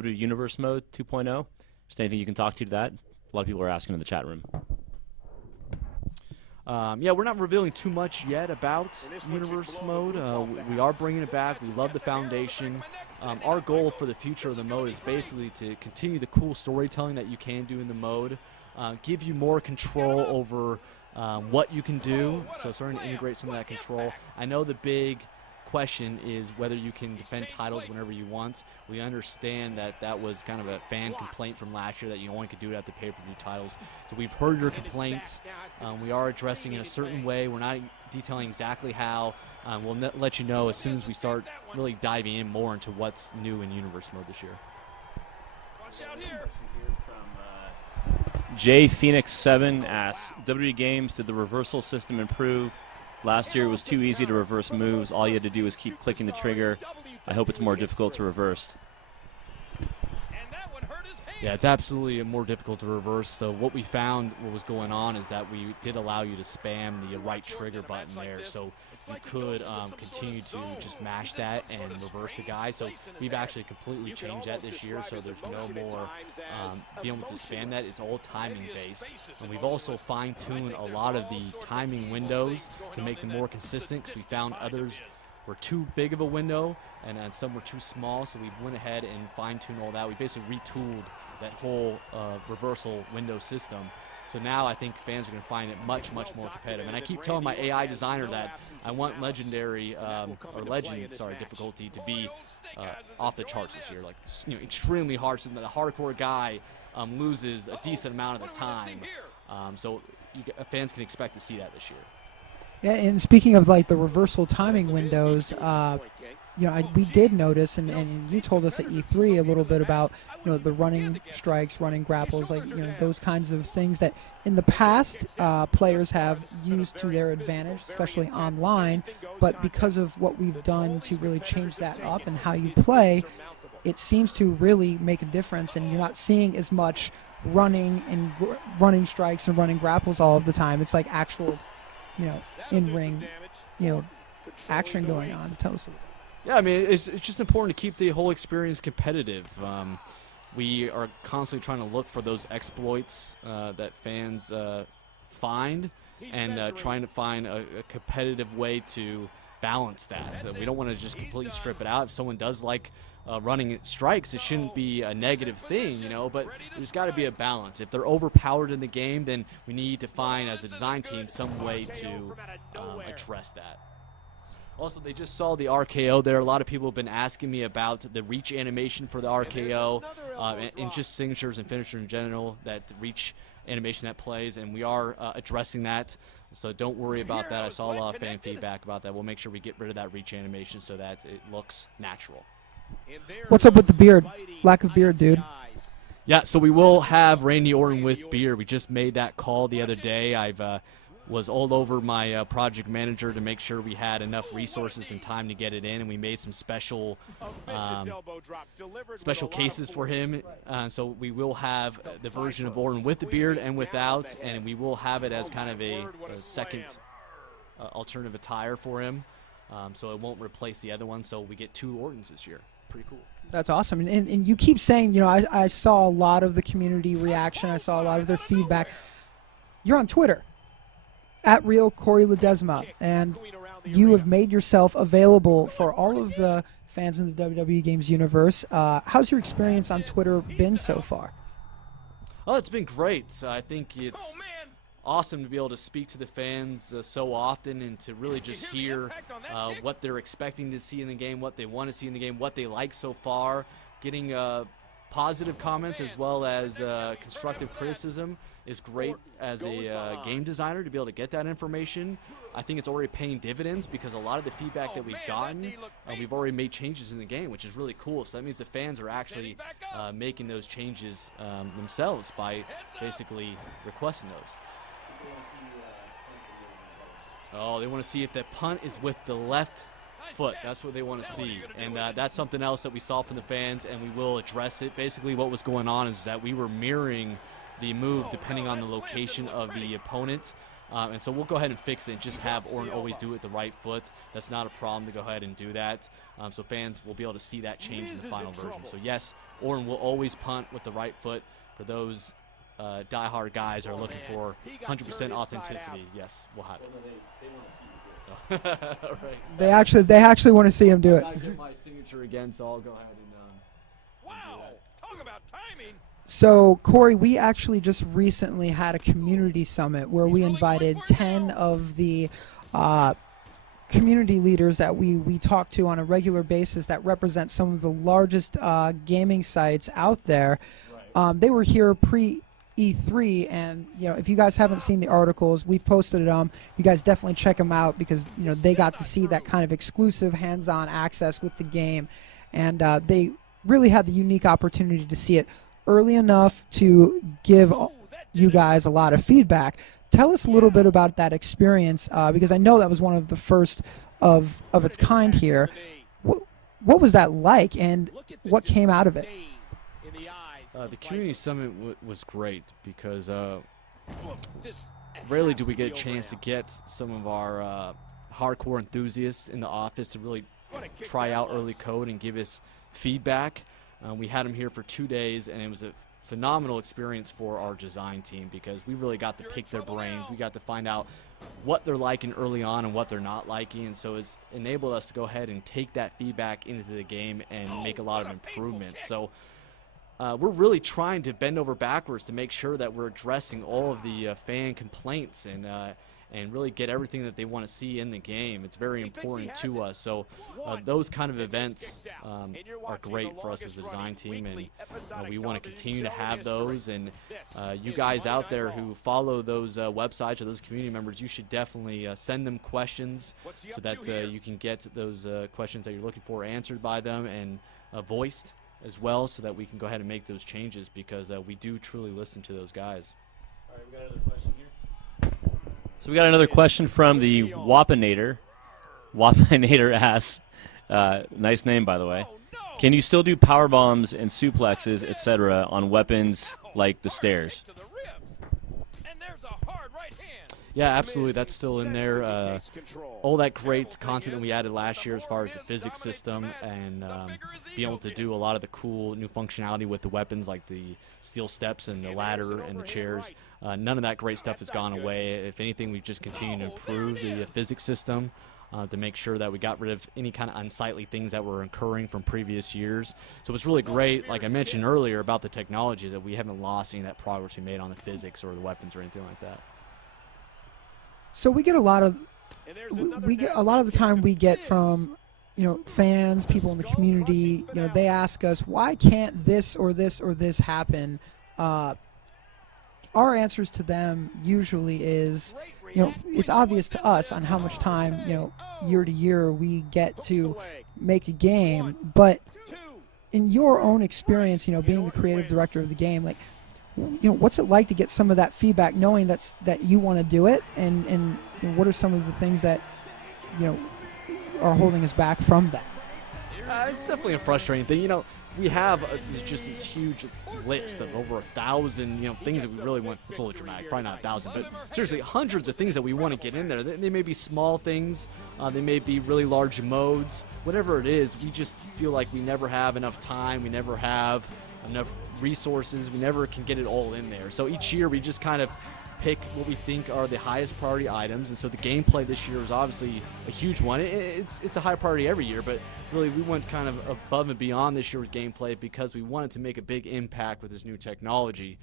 WWE Universe Mode 2.0? Just anything you can talk to that? A lot of people are asking in the chat room. Yeah, we're not revealing too much yet about Universe Mode. We are bringing it back. We love the foundation. Our goal for the future of the mode is basically to continue the cool storytelling that you can do in the mode, give you more control over what you can do, so starting to integrate some of that control. I know the big question is whether you can defend titles whenever you want. We understand that that was kind of a fan complaint from last year that you only could do it at the pay-per-view titles. So we've heard your complaints. We are addressing it in a certain way. We're not detailing exactly how. We'll let you know as soon as we start really diving in more into what's new in Universe Mode this year. J Phoenix 7 asks, WWE Games, did the reversal system improve? Last year it was too easy to reverse moves. All you had to do was keep clicking the trigger. I hope it's more difficult to reverse. Yeah, it's absolutely more difficult to reverse. So what we found, what was going on, is that we did allow you to spam the right trigger button there. So you could continue to just mash that and reverse the guy. So we've actually completely changed that this year. So there's no more being able to spam that. It's all timing based. And we've also fine-tuned a lot of the timing windows to make them more consistent, because we found others were too big of a window and some were too small. So we went ahead and fine-tuned all that. We basically retooled that whole reversal window system. So now I think fans are going to find it much, much more competitive. And I keep telling my AI designer that I want legendary difficulty to be off the charts this year, like extremely hard, so that the hardcore guy loses a decent amount of the time. So fans can expect to see that this year. Yeah, and speaking of like the reversal timing windows, we did notice, and you told us at E3 a little bit about the running strikes, running grapples, like those kinds of things that in the past players have used to their advantage, especially online. But because of what we've done to really change that up and how you play, it seems to really make a difference, and you're not seeing as much running and running strikes and running grapples all of the time. It's like actual, in-ring, action going on. Tell us. Yeah, I mean, it's just important to keep the whole experience competitive. We are constantly trying to look for those exploits that fans find, and trying to find a competitive way to balance that. We don't want to just completely strip it out. If someone does like running strikes, it shouldn't be a negative thing, but there's got to be a balance. If they're overpowered in the game, then we need to find, as a design team, some way to address that. Also, they just saw the RKO there. A lot of people have been asking me about the reach animation for the RKO and just signatures and finishers in general, that reach animation that plays, and we are addressing that. So don't worry about that. I saw a lot of fan feedback about that. We'll make sure we get rid of that reach animation so that it looks natural. What's up with the beard? Lack of beard, dude. Yeah, so we will have Randy Orton with beard. We just made that call the other day. I've was all over my project manager to make sure we had enough resources and time to get it in, and we made some special cases for him. So we will have the version of Orton with the beard and without, and we will have it as kind of a second alternative attire for him. So it won't replace the other one, so we get 2 Ortons this year. Pretty cool. That's awesome. And you keep saying, I saw a lot of the community reaction. I saw a lot of their feedback. You're on Twitter, at Real Corey Ledesma, and you have made yourself available for all of the fans in the WWE Games universe. How's your experience on Twitter been so far? Oh, it's been great. I think it's awesome to be able to speak to the fans so often, and to really just hear what they're expecting to see in the game, what they want to see in the game, what they like so far, getting positive comments as well as constructive criticism is great as a game designer to be able to get that information. I think it's already paying dividends, because a lot of the feedback that we've gotten, we've already made changes in the game, which is really cool. So that means the fans are actually making those changes themselves by basically requesting those. Oh, they want to see if that punt is with the left foot. That's what they want to see, and that's something else that we saw from the fans, and we will address it. Basically what was going on is that we were mirroring the move depending on the location of the opponent, And so we'll go ahead and fix it and just have Orton always do it with the right foot. That's not a problem to go ahead and do that. So fans will be able to see that change in the final version. So yes, Orton will always punt with the right foot. For those diehard guys who are looking for 100% authenticity, yes, we'll have it. Right. They actually want to see him do it. I get my signature again, so I'll go ahead and wow, talk about timing. So, Corey, we actually just recently had a community summit where we invited 10 of the community leaders that we talk to on a regular basis that represent some of the largest gaming sites out there. They were here pre-E3, and if you guys haven't seen the articles, we've posted them. You guys definitely check them out because they got to see that kind of exclusive hands-on access with the game, and they really had the unique opportunity to see it early enough to give you guys a lot of feedback. Tell us a little bit about that experience, because I know that was one of the first of its kind here. What was that like, and what came out of it? The community summit was great because rarely do we get a chance to get some of our hardcore enthusiasts in the office to really try out early code and give us feedback. We had them here for 2 days, and it was a phenomenal experience for our design team because we really got to pick their brains. We got to find out what they're liking early on and what they're not liking, and so it's enabled us to go ahead and take that feedback into the game and make a lot of improvements. So we're really trying to bend over backwards to make sure that we're addressing all of the fan complaints and really get everything that they want to see in the game. It's very important to us. So those kind of events are great for us as a design team, and we want to continue to have those. And you guys out there who follow those websites or those community members, you should definitely send them questions so that you can get those questions that you're looking for answered by them and voiced as well, so that we can go ahead and make those changes because we do truly listen to those guys. All right, we got another question here. So we got another question from the Wapinator. Wapinator asks, nice name by the way, can you still do power bombs and suplexes, etc., on weapons like the stairs? Yeah, absolutely. That's still in there. All that great content that we added last year as far as the physics system and being able to do a lot of the cool new functionality with the weapons like the steel steps and the ladder and the chairs. None of that great stuff has gone away. If anything, we've just continued to improve the physics system to make sure that we got rid of any kind of unsightly things that were occurring from previous years. So it's really great, like I mentioned earlier, about the technology, that we haven't lost any of that progress we made on the physics or the weapons or anything like that. So we get a lot of the time we get from fans, people in the community. They ask us, why can't this or this or this happen? Our answers to them usually is, it's obvious to us on how much time year to year we get to make a game, but in your own experience, being the creative director of the game, like, what's it like to get some of that feedback, knowing that you want to do it, and what are some of the things that are holding us back from that? It's definitely a frustrating thing. We have just this huge list of over 1,000 things that we really want. It's a little dramatic, probably not 1,000, but seriously, hundreds of things that we want to get in there. They may be small things, they may be really large modes, whatever it is. We just feel like we never have enough time, we never have enough resources, we never can get it all in there. So each year we just kind of pick what we think are the highest priority items, and so the gameplay this year is obviously a huge one. It's a high priority every year, but really we went kind of above and beyond this year with gameplay because we wanted to make a big impact with this new technology.